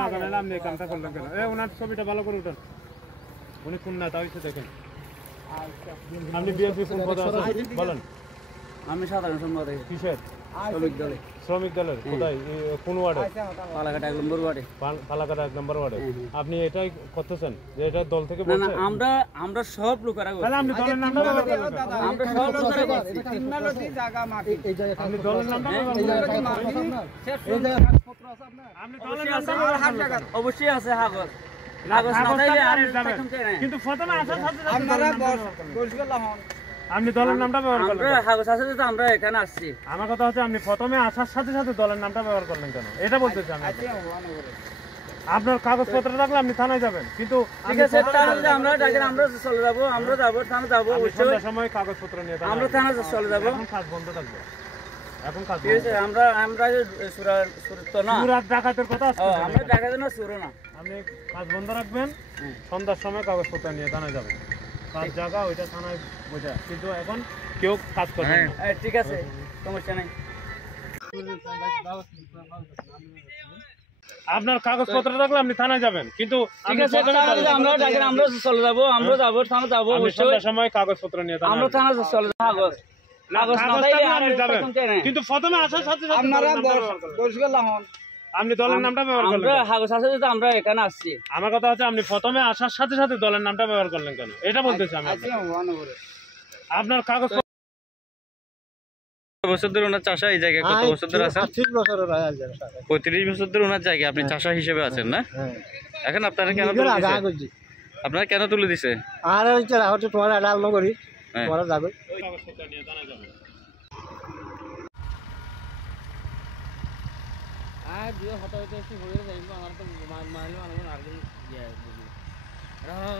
না করেন আপনি এই কামটা করলেন কেন? ওনার ছবিটা ভালো করে উঠান। উনি কোন নেতা হয়েছে দেখেন। আপনি বিএনপি কোন পদে আছেন বলেন? আমি সাধারণ সম্পাদক। কিসের? শ্রমিক দলের। কোথায়? কোন ওয়ার্ডে? পালাকাটা 1 নম্বর ওয়ার্ডে। পালাকাটা 1 নম্বর ওয়ার্ডে। আপনি এটাই করতেছেন যে এটা দল থেকে না না, বলছে? আমরা সব লোকেরা করছি। তাহলে আপনি দলের নামটা ব্যবহার করলেন কেন? আমরা সব লোকেরা করছি। তিননালটি জায়গা মাটি এই জায়গা আপনি দলের নামটা ব্যবহার করলেন কেন? এই জায়গা কাগজপত্র আছে আপনার আপনি দলের নামটা ব্যবহার করলেন কেন? অবশ্যই আছে কাগজ। কাগজ না থাকলে আর এখন কে না? কিন্তু প্রথমে আসার সাথে সাথে আপনারা দলের নামটা ব্যবহার করলেন। বলছিলাম আপনি দলের নামটা ব্যবহার করলেন আমরা কেন? কাগজ আছে তো আমরা এখানে আসছি। আমার কথা হচ্ছে আপনি প্রথমে আসার সাথে সাথে দলের নামটা ব্যবহার করলেন কেন? এটা বলতেছি আমি। আপনার কাগজপত্র থাকলে আপনি থানায় যাবেন, কিন্তু ঠিক আছে, তাহলে আমরা ডাকেন, আমরা চলে যাব, আমরা যাব থানা যাব। অবশ্যই সন্ধ্যার সময় কাগজপত্র নিয়ে আমরা থানা চলে যাব। এখন কাজ বন্ধ থাকবে। এখন কাজ ঠিক আছে, আমরা সুরত না সুরাত ডাকাতের কথা আসছে। আমরা ডাকাতে না সুর না। আপনি কাজ বন্ধ রাখবেন, সন্ধ্যার সময় কাগজপত্র নিয়ে থানায় যাবেন। কাজ জায়গা ওইটা থানায় বোঝা, কিন্তু এখন কেউ কাজ করবে না। ঠিক আছে, সমস্যা নাই। আপনার কাগজপত্র থাকলে আপনি থানায় যাবেন, কিন্তু ঠিক আছে, তাহলে আমরা ডাকেন, আমরা চলে যাব, আমরা যাব থানা যাব। অবশ্যই সন্ধ্যার সময় কাগজপত্র নিয়ে আমরা থানা চলে যাব। কাগজ না থাকলে আর এখন কে না? কিন্তু প্রথমে আসার সাথে সাথে আপনারা দলের নামটা ব্যবহার করলেন। বলছিলাম আপনি দলের নামটা ব্যবহার করলেন আমরা কেন? কাগজ আছে তো আমরা এখানে আসছি। আমার কথা হচ্ছে আপনি প্রথমে আসার সাথে সাথে দলের নামটা ব্যবহার করলেন কেন? এটা বলতেছি আমি আপনাকে। আপনার কাগজ বছর ধরে ওনার চাষা এই জায়গায় কত বছর ধরে আছেন? 35 বছর ধরে ওনার জায়গায় আপনি চাষা হিসেবে আছেন না? এখন আপনারা কেন তুলে দিছে? আপনারা কেন তুলে দিছে? আর হচ্ছে রাহতে তোমার আলাল নগরী তোমার যাবে কাগজপত্র নিয়ে জানা যাবে। আর দুই হঠাৎ একটু হয়ে যাইব, আমার তো মারলে আমার আর দিন ইয়া বুঝি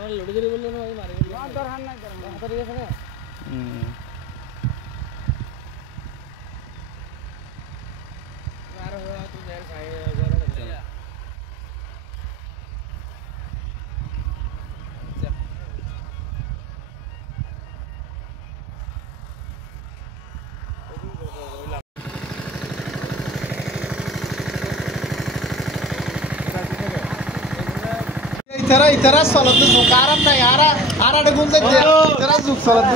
আর লড়ি ধরে বললো না ভাই মারে বললো আর দরকার নাই হাতে ঠিক আছে না। আর হওয়া তো যার খায় ঘরে লাগছে না। ইতারা চলত কারণ নাই আর গুণ ইতারা যুগ চলত